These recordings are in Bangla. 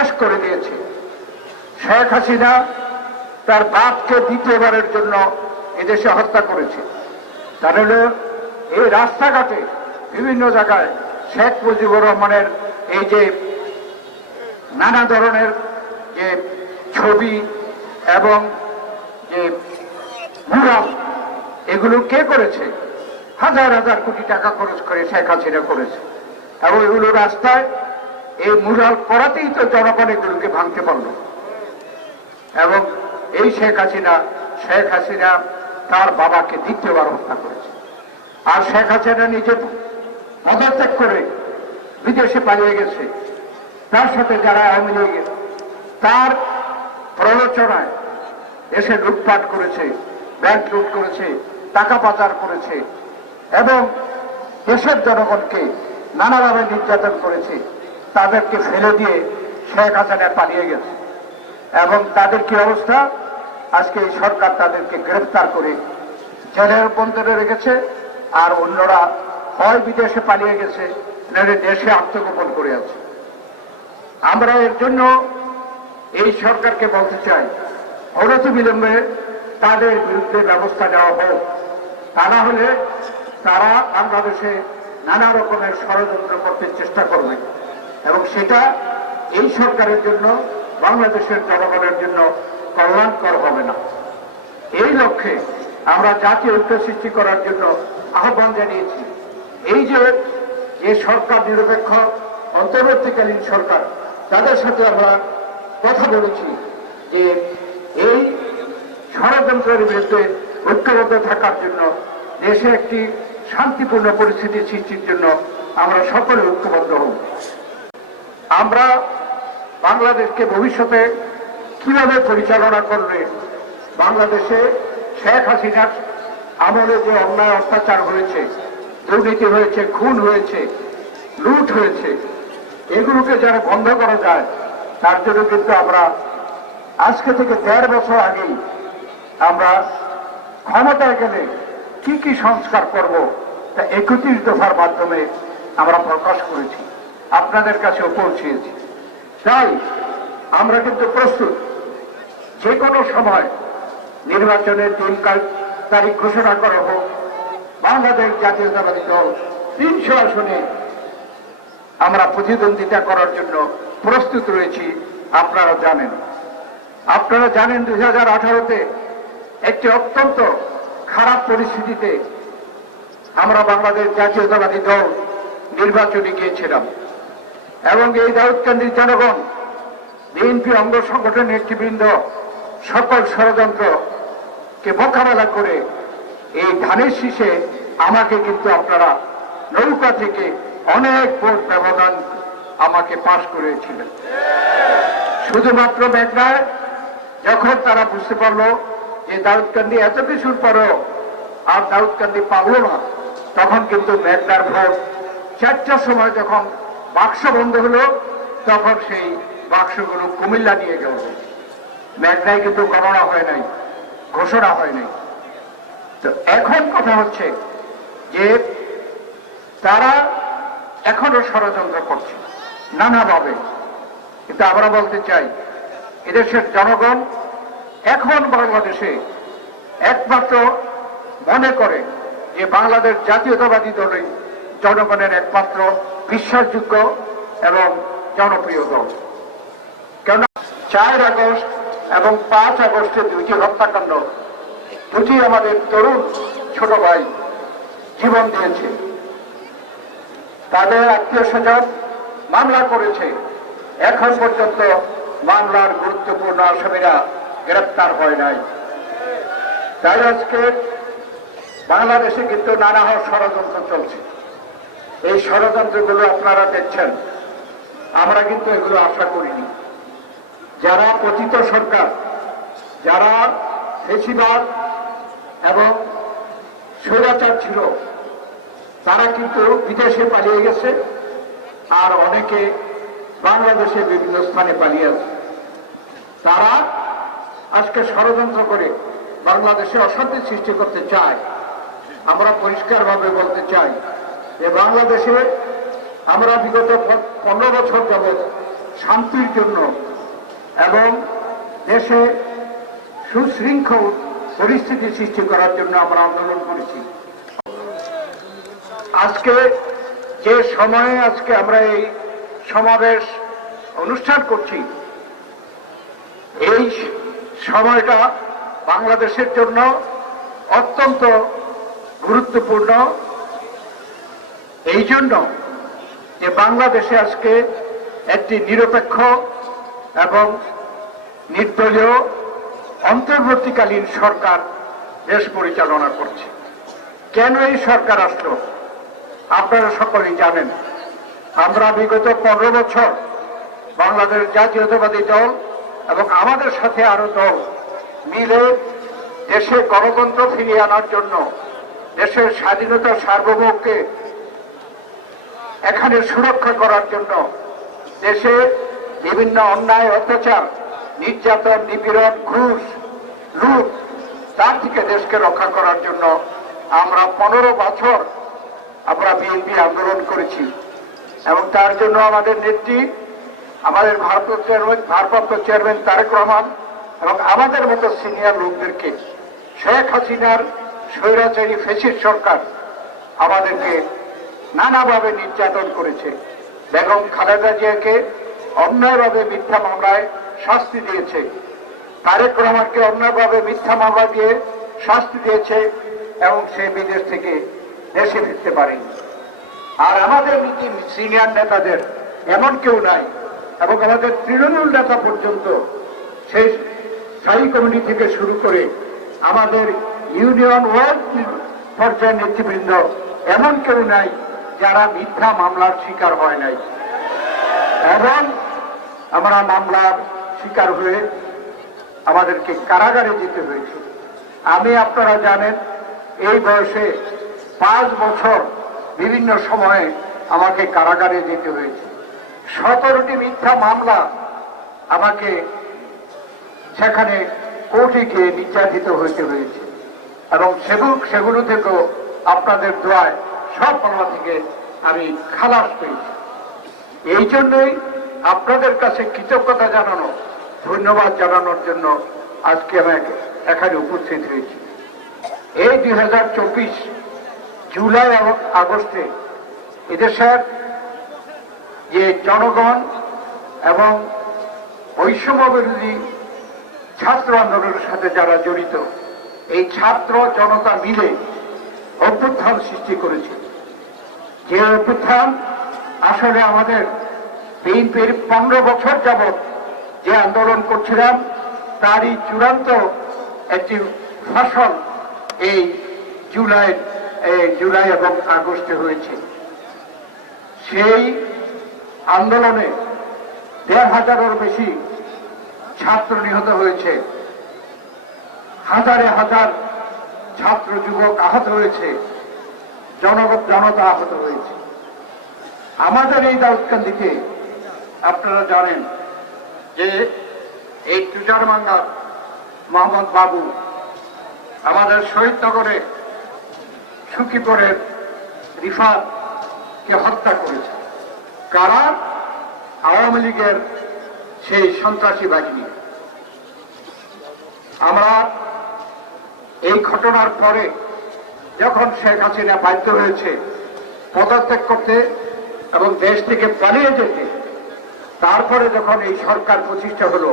শেষ করে দিয়েছে। শেখ হাসিনা তার বাপকে দ্বিতীয়বারের জন্য এদেশে হত্যা করেছে। তাহলে এই রাস্তাঘাটে বিভিন্ন জায়গায় শেখ মুজিবুর রহমানের এই যে নানা ধরনের যে ছবি এবং যে মুরাল, এগুলো কে করেছে? হাজার হাজার কোটি টাকা খরচ করে শেখ হাসিনা করেছে। এবং এগুলো রাস্তায় এই মুরাল করাতেই তো জনগণ এগুলোকে ভাঙতে পারল। এবং এই শেখ হাসিনা তার বাবাকে দ্বিতীয়বার হত্যা করেছে। আর শেখ হাসিনা নিজে পদত্যাগ করে বিদেশে পালিয়ে গেছে। তার সাথে যারা আওয়ামী লীগের তার প্ররোচনায় দেশে লুটপাট করেছে, ব্যাংক লুট করেছে, টাকা পাচার করেছে এবং দেশের জনগণকে নানাভাবে নির্যাতন করেছে, তাদেরকে ফেলে দিয়ে শেখ হাসিনা পালিয়ে গেছে। এবং তাদের কি অবস্থা? আজকে এই সরকার তাদেরকে গ্রেফতার করে জেলের বন্দরে রেখেছে, আর অন্যরা হয় বিদেশে পালিয়ে গেছে, নাহলে দেশে আত্মগোপন করে আছে। আমরা এর জন্য এই সরকারকে বলতে চাই, অনতিবিলম্বে তাদের বিরুদ্ধে ব্যবস্থা নেওয়া হোক। তা না হলে তারা বাংলাদেশে নানা রকমের ষড়যন্ত্র করতে চেষ্টা করবে এবং সেটা এই সরকারের জন্য, বাংলাদেশের জনগণের জন্য কল্যাণকর হবে না। এই লক্ষ্যে আমরা জাতীয় ঐক্য সৃষ্টি করার জন্য আহ্বান জানিয়েছি। এই যে সরকার নিরপেক্ষ অন্তর্বর্তীকালীন সরকার, তাদের সাথে আমরা কথা বলেছি যে এই ষড়যন্ত্রের বিরুদ্ধে ঐক্যবদ্ধ থাকার জন্য, দেশে একটি শান্তিপূর্ণ পরিস্থিতি সৃষ্টির জন্য আমরা সকলে ঐক্যবদ্ধ হব। আমরা বাংলাদেশকে ভবিষ্যতে কিভাবে পরিচালনা করবে, বাংলাদেশে শেখ হাসিনার আমলে যে অন্যায় অত্যাচার হয়েছে, দুর্নীতি হয়েছে, খুন হয়েছে, লুট হয়েছে, এগুলোকে যারা বন্ধ করা যায়, তার জন্য কিন্তু আমরা আজকে থেকে ১.৫ বছর আগেই আমরা ক্ষমতায় গেলে কি কি সংস্কার করব তা ৩১ দফার মাধ্যমে আমরা প্রকাশ করেছি, আপনাদের কাছেও পৌঁছিয়েছি। তাই আমরা কিন্তু প্রস্তুত, যে কোনো সময় নির্বাচনের দিন তারিখ ঘোষণা করা হোক, বাংলাদেশ জাতীয়তাবাদী দল ৩০০ আসনে আমরা প্রতিদ্বন্দ্বিতা করার জন্য প্রস্তুত রয়েছি। আপনারা জানেন 2018-তে একটি অত্যন্ত খারাপ পরিস্থিতিতে আমরা বাংলাদেশ জাতীয়তাবাদী দল নির্বাচনে গিয়েছিলাম এবং এই দাউদকান্দির জনগণ, বিএনপি অঙ্গ সংগঠনের নেতৃবৃন্দ সকল ষড়যন্ত্রকে মোকাবেলা করে এই ধানের শীষে আমাকে কিন্তু আপনারা নৌকা থেকে অনেক ভোট ব্যবধান আমাকে পাশ করেছিলেন। শুধুমাত্র মেঘনায় যখন তারা বুঝতে পারলো যে দাউদকান্দি এত কিছুর পরেও আর দাউদকান্দি পাবলো না, তখন কিন্তু মেঘনার ভোট 4টার সময় যখন বাক্স বন্ধ হলো, তখন সেই বাক্সগুলো কুমিল্লা নিয়ে গেল। মেঘনায় কিন্তু গণনা হয় নাই, ঘোষণা হয় নাই। তো এখন কথা হচ্ছে যে তারা এখনো ষড়যন্ত্র করছে নানাভাবে, কিন্তু আমরা বলতে চাই এদেশের জনগণ এখন বাংলাদেশে একমাত্র মনে করে যে বাংলাদেশ জাতীয়তাবাদী দলই জনগণের একমাত্র বিশ্বাসযোগ্য এবং জনপ্রিয় দল। কেননা 4 আগস্ট এবং 5 আগস্টের দুইটি হত্যাকাণ্ড, দুটি আমাদের তরুণ ছোট ভাই জীবন দিয়েছে, তাদের আত্মীয় স্বজন মামলা করেছে, এখন পর্যন্ত মামলার গুরুত্বপূর্ণ আসামিরা গ্রেপ্তার হয় নাই। তাই আজকে বাংলাদেশে কিন্তু নানা ষড়যন্ত্র চলছে। এই ষড়যন্ত্রগুলো আপনারা দেখছেন, আমরা কিন্তু এগুলো আশা করিনি। যারা পতিত সরকার, যারা ফেসিবাদ এবং স্বৈরাচার ছিল, তারা কিন্তু বিদেশে পালিয়ে গেছে, আর অনেকে বাংলাদেশে বিভিন্ন স্থানে পালিয়ে আছে। তারা আজকে ষড়যন্ত্র করে বাংলাদেশে অশান্তি সৃষ্টি করতে চায়। আমরা পরিষ্কারভাবে বলতে চাই যে বাংলাদেশে আমরা বিগত 15 বছর যাবৎ শান্তির জন্য এবং দেশে সুশৃঙ্খল পরিস্থিতি সৃষ্টি করার জন্য আমরা আন্দোলন করেছি। আজকে যে সময়ে আজকে আমরা এই সমাবেশ অনুষ্ঠান করছি, এই সময়টা বাংলাদেশের জন্য অত্যন্ত গুরুত্বপূর্ণ। এই জন্য যে বাংলাদেশে আজকে একটি নিরপেক্ষ এবং নির্দলীয় অন্তর্বর্তীকালীন সরকার দেশ পরিচালনা করছে। কেন এই সরকার আসলো আপনারা সকলেই জানেন। আমরা বিগত 15 বছর বাংলাদেশ জাতীয়তাবাদী দল এবং আমাদের সাথে আরো দল মিলে দেশে গণতন্ত্র ফিরিয়ে আনার জন্য, দেশের স্বাধীনতা সার্বভৌমকে এখানে সুরক্ষা করার জন্য, দেশে বিভিন্ন অন্যায় অত্যাচার, নির্যাতন, নিপীড়ন, ঘুষ, লুট, তার থেকে দেশকে রক্ষা করার জন্য আমরা 15 বছর আমরা বিএনপি আন্দোলন করেছি। এবং তার জন্য আমাদের নেত্রী, আমাদের ভারপ্রাপ্ত চেয়ারম্যান তারেক রহমান এবং আমাদের মতো সিনিয়র লোকদেরকে শেখ হাসিনার স্বৈরাচারী ফ্যাসিস্ট সরকার আমাদেরকে নানাভাবে নির্যাতন করেছে। বেগম খালেদা জিয়াকে অন্যায়ভাবে মিথ্যা মামলায় শাস্তি দিয়েছে, তারেক রহমানকে অন্যায়ভাবে মিথ্যা মামলা দিয়ে শাস্তি দিয়েছে এবং সে বিদেশ থেকে দেশে ফিরতে পারেনি। আর আমাদের নীতি সিনিয়র নেতাদের এমন কেউ নাই, এবং আমাদের তৃণমূল নেতা পর্যন্ত, সেই স্থায়ী কমিটি থেকে শুরু করে আমাদের ইউনিয়ন ওয়ার্ড পর্যায়ের নেতৃবৃন্দ এমন কেউ নাই যারা মিথ্যা মামলার শিকার হয় নাই। এবং আমরা মামলার শিকার হয়ে আমাদেরকে কারাগারে যেতে হয়েছে। আমি, আপনারা জানেন, এই বয়সে 5 বছর বিভিন্ন সময়ে আমাকে কারাগারে যেতে হয়েছে। 17টি মিথ্যা মামলা আমাকে সেখানে কোর্টে গিয়ে নির্যাতিত হইতে হয়েছে, এবং সেগুলো থেকেও আপনাদের দোয়ায় সব মামলা থেকে আমি খালাস পেয়েছি। এই জন্যই আপনাদের কাছে কৃতজ্ঞতা জানানো, ধন্যবাদ জানানোর জন্য আজকে আমি এখানে উপস্থিত হয়েছি। এই 2024 জুলাই এবং আগস্টে এদেশের যে জনগণ এবং বৈষম্য বিরোধী ছাত্র আন্দোলনের সাথে যারা জড়িত, এই ছাত্র জনতা মিলে অভ্যুত্থান সৃষ্টি করেছে। যে অভ্যুত্থান আসলে আমাদের বিএনপির 15 বছর যাবৎ যে আন্দোলন করছিলাম তারই চূড়ান্ত একটি ফসল এই জুলাই এবং আগস্টে হয়েছে। সেই আন্দোলনে 1,500-এর বেশি ছাত্র নিহত হয়েছে, হাজারে হাজার ছাত্র যুবক আহত হয়েছে, জনতা আহত হয়েছে। আমাদের এই দাউদকান্দিতে আপনারা জানেন যে এই চুচারমাঙ্গার মোহাম্মদ বাবু আমাদের শহীদনগরে সুখীপুরের রিফাতকে হত্যা করেছে। কারা? আওয়ামী লীগের সেই সন্ত্রাসী বাহিনী। আমরা এই ঘটনার পরে যখন শেখ হাসিনা বাধ্য হয়েছে পদত্যাগ করতে এবং দেশ থেকে পালিয়ে যেতে, তারপরে যখন এই সরকার প্রতিষ্ঠা হলো,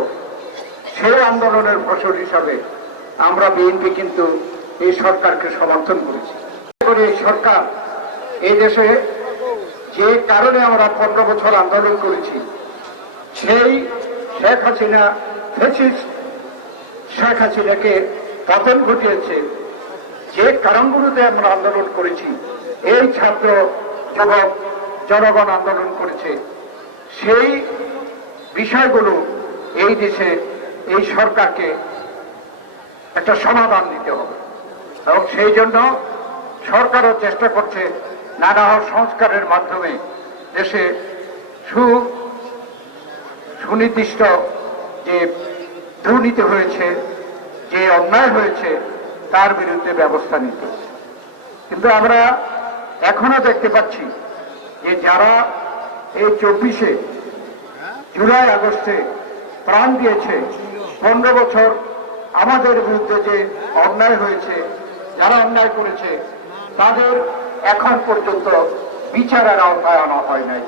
সেই আন্দোলনের ফসল হিসাবে আমরা বিএনপি কিন্তু এই সরকারকে সমর্থন করেছি। এই সরকার এই দেশে যে কারণে আমরা 15 বছর আন্দোলন করেছি, সেই শেখ হাসিনা ফ্যাসিস্ট শেখ হাসিনাকে পতন ঘটিয়েছে, যে কারণগুলোতে আমরা আন্দোলন করেছি, এই ছাত্র যুবক জনগণ আন্দোলন করেছে, সেই বিষয়গুলো এই দেশে এই সরকারকে একটা সমাধান দিতে হবে। এবং সেই জন্য সরকারও চেষ্টা করছে নানা সংস্কারের মাধ্যমে দেশে সুনির্দিষ্ট যে দুর্নীতি হয়েছে, যে অন্যায় হয়েছে, তার বিরুদ্ধে ব্যবস্থা নিতে। কিন্তু আমরা এখনো দেখতে পাচ্ছি যে যারা এই 24-এ জুলাই আগস্টে প্রাণ দিয়েছে, 15 বছর আমাদের বিরুদ্ধে যে অন্যায় হয়েছে, যারা অন্যায় করেছে তাদের এখন পর্যন্ত বিচারের আওতায় আনা হয় নাই।